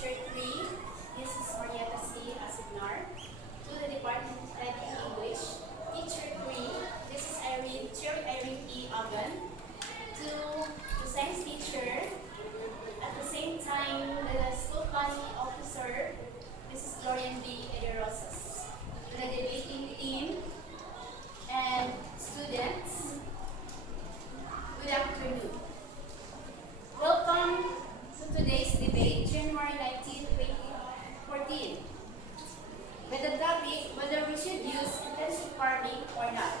Teacher 3, this is Marietta C. Asignar. To the Department of English, Teacher 3, this is Irene E. Agan. To the Science Teacher, at the same time, the School Planning Officer, Mrs. Dorian B. Ederosas. To the debating team and students, good afternoon. Welcome to today's debate, January 19, 2014, with the topic whether we should use intensive farming or not.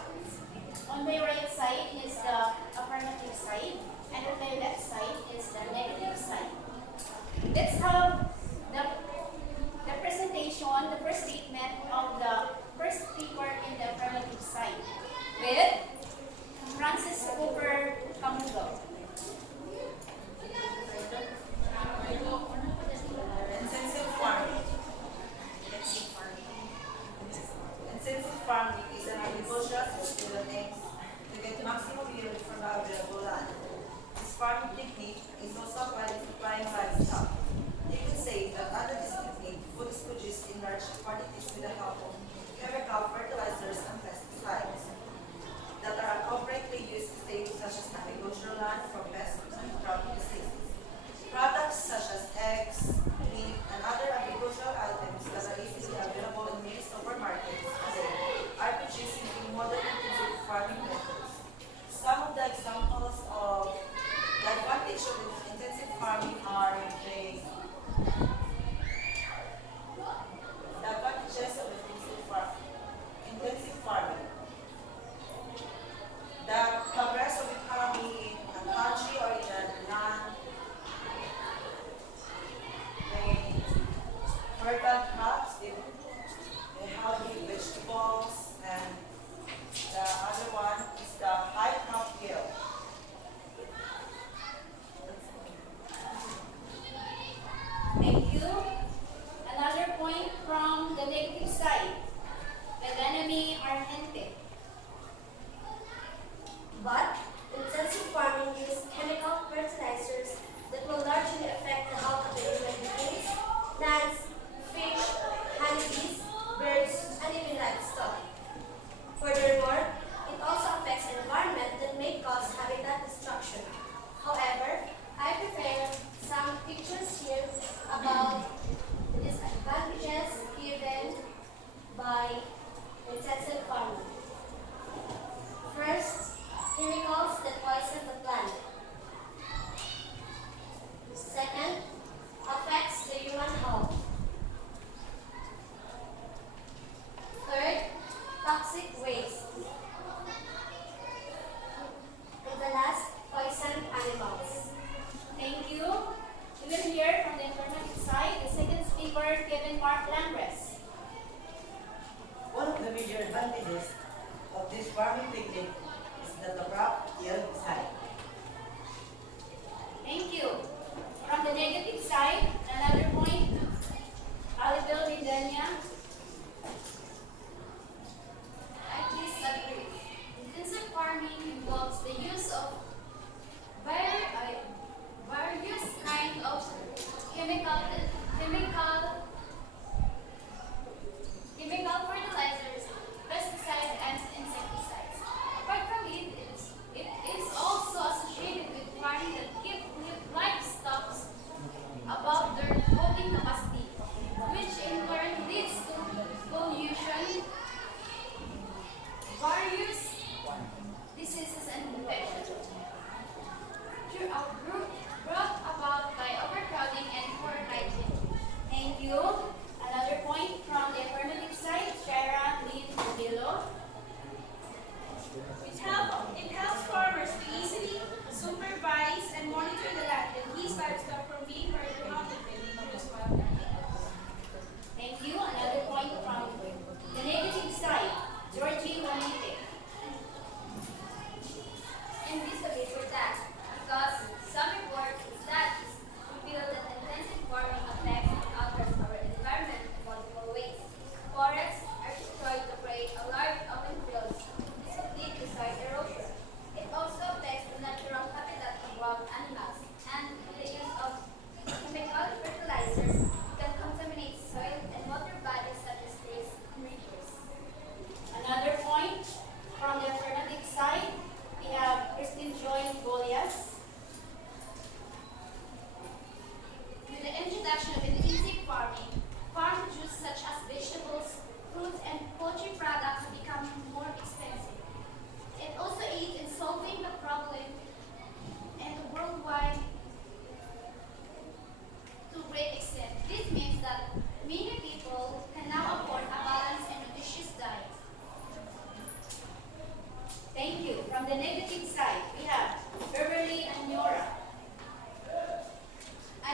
On my right side is the affirmative side, and on my left side is the negative side. Let's have the presentation, the first statement of the first speaker in the affirmative side with Francis Cooper Camugo. Intensive farming. Intensive farming is an agricultural system that aims to get maximum yield from the available land. This farming technique is also applied in supplying livestock. You could say that under this technique, food is produced in large quantities with the help of chemical fertilizers and pesticides that are appropriately used to save such as agricultural land from pests and crop diseases. Products such as eggs, meat, and other agricultural items that are easily available in many supermarkets today are produced using modern intensive farming methods. Some of the examples of the advantage of intensive farming are the advantages of intensive farming. The progress of economy in a country or in a land, fertile crops, the healthy vegetables, and the other one is the high crop yield. Thank you. Another point from the negative side. The enemy are gente. But intensive farming uses chemical fertilizers that will largely affect the health of the human beings, plants, fish, honeybees, birds, and even livestock. Furthermore, it also affects the environment that may cause habitat destruction. However, I prepared some pictures here about the disadvantages given by intensive farming. First, chemicals that poison the plant. Second, affects the human health. Third, toxic waste. And the last, poison animals. Thank you. We will hear from the affirmative side, the second speaker, Kevin Mark Langres. One of the major advantages of this farming technique is that the crop yield is high. Thank you. From the negative side, another point, Alibel Vidania. I disagree. Intensive farming involves the use of various kinds of chemical fertilizers, pesticides, and insecticides. Apart from it, it is also associated with farming that keep livestock above their holding capacity, which in turn leads to pollution, various diseases, and infections brought about by overcrowding and poor hygiene. Thank you.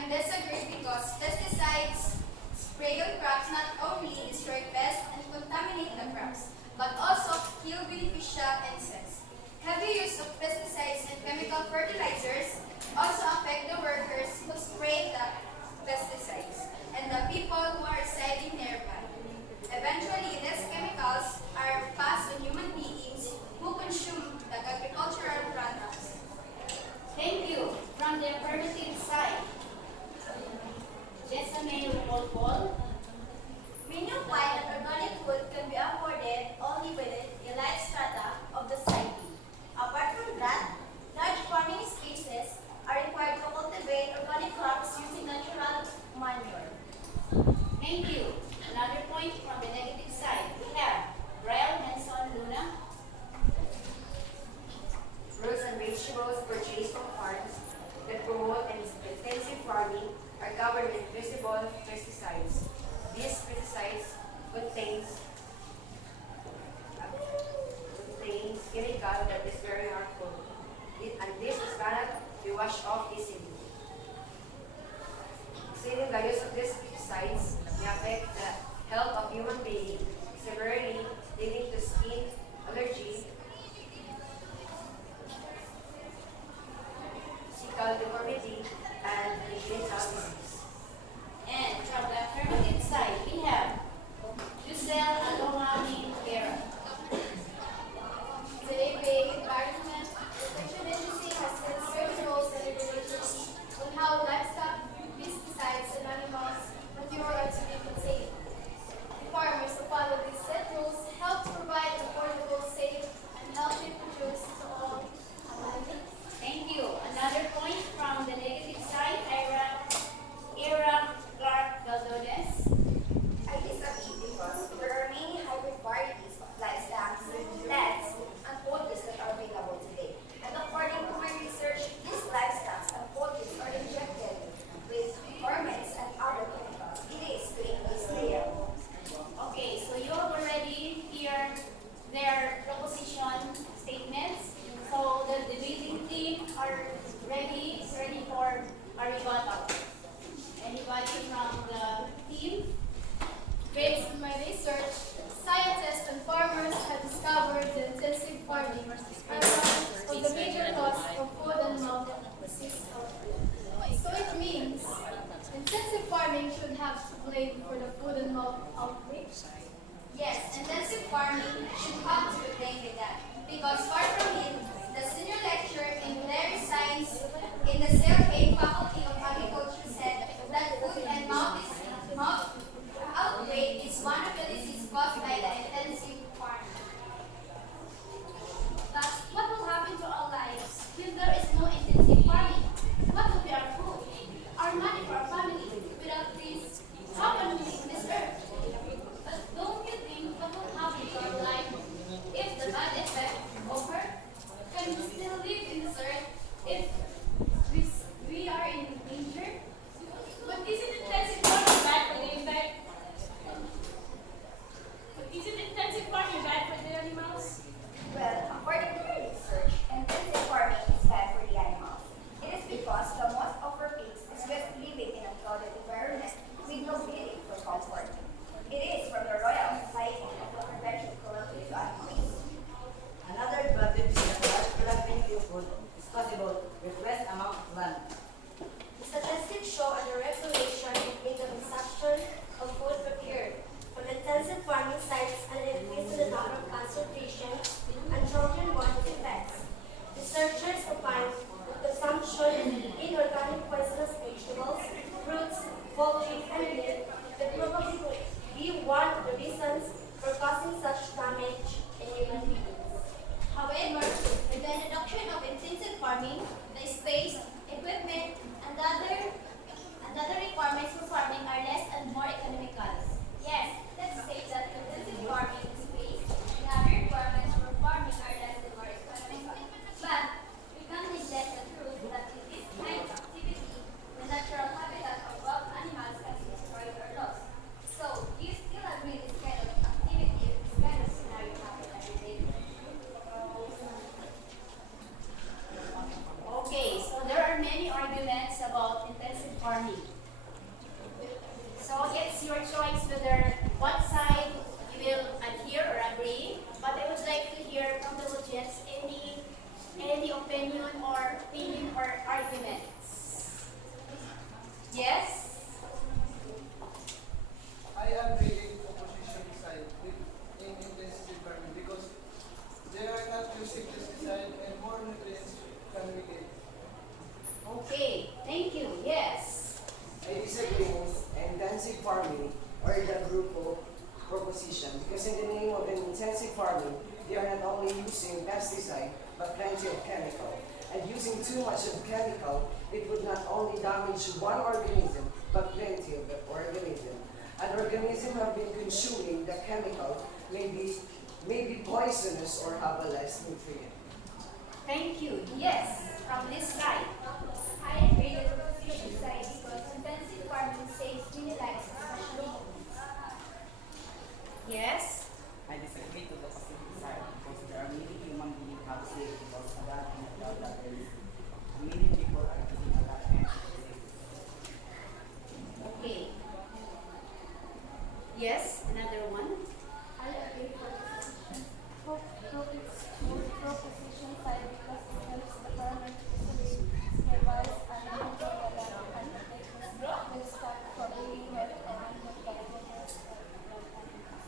disagree because pesticides sprayed on crops not only destroy pests and contaminate the crops, but also kill beneficial insects. Heavy use of pesticides and chemical fertilizers also affect the workers who spray the pesticides and the people who are residing nearby. Eventually, these chemicals are passed on human beings who consume the agricultural products. Thank you. From the affirmative side, Jessamine Paul. We knew why that organic food can be afforded only within the elite strata of the society. Apart from that, large farming spaces are required to cultivate organic crops using natural manure. Thank you. Another point from the negative side, we have Brian Henson Luna. Fruits and vegetables purchased from farms that promote intensive farming are covered with visible pesticides. These pesticides contains chemical that is very harmful, and this is cannot be washed off easily. Exceeding the use of these pesticides may affect the health of human beings, severely leading to skin allergy, physical deformity, and congenital disease. And from the affirmative side, we have Giselle Alomami Guerra. The EPA Environment Protection Agency has set certain rules and regulations on how livestock, pesticides, and animals manure are to be contained. The farmers who follow these set rules help to provide affordable, safe, and healthy produce to all. Thank you. Another point from the negative side, Ira Clark Galdones. I disagree because there are many hybrid varieties of livestock, plants, and poultry that are available today. And according to my research, these livestock and poultry are injected with hormones and other chemicals. It is to increase layer. Okay, so you have already heard their proposition statements. So the debating team are ready for a rebuttal. Anybody from the team? Based on my research, scientists and farmers have discovered the intensive farming as one of the major causes of food and malnutrition. So it means intensive farming should have to blame for the food and malt outbreak. Yes, intensive farming should have to be blamed with that. Because far from it, the senior lecturer in culinary science in the self-made faculty of agriculture said that food and mouth outbreak is one of the diseases caused by the intensive farming. But what will happen to our lives if there is no intensive farming? What will be our food, our money for our family? Without this, how can we live on this earth? But don't you think what will happen to our life if the bad effect occur? farming. So it's your choice whether what side you will adhere or agree. But I would like to hear from the audience any opinion or arguments. Yes? I agree with opposition side in intensive farming because they are not using pesticide and more nutrients can we get. Okay, thank you. Yes. I disagree with intensive farming or the group of proposition because in the name of intensive farming, they are not only using pesticide but plenty of chemical. And using too much of chemical, it would not only damage one organism but plenty of the organism. An organism have been consuming the chemical may be poisonous or have a less nutrient. Thank you. Yes, from this side. I agree with the opposition side because intensive farming saves many lives, especially humans. Yes. I disagree to the Pacific side because there are many human beings have sick because of that and without that there is many people are using a lot of antibiotics. Okay. Yes, another one. I agree for this proposition side because it helps the farmer to easily survive and control the land and protect his livestock from being hurt and injured by predators or wild animals.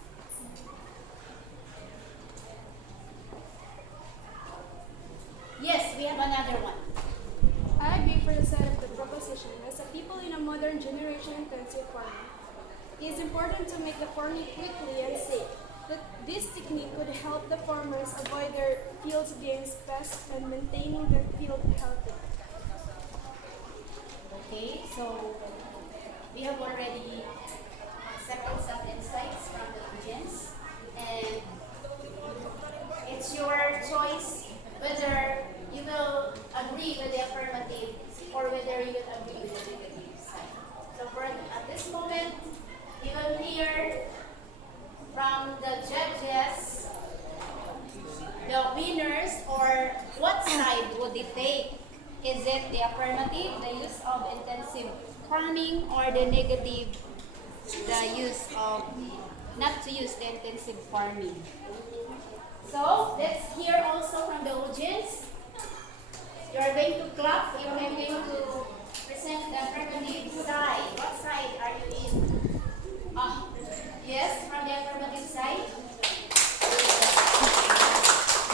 Yes, we have another one. I agree for the side of the proposition. As a people in a modern generation intensive farming, it is important to make the farming quickly and safe. That this technique would help the farmers avoid their fields against pests and maintaining their field healthy. Okay, so we have already accepted some insights from the audience, and it's your choice whether you will agree with the affirmative or whether you will agree with the negative side. So at this moment, you will hear from the judges the winners or what side would they take. Is it the affirmative, the use of intensive farming, or the negative, the use of not to use the intensive farming? So let's hear also from the audience. You are going to clap, you are going to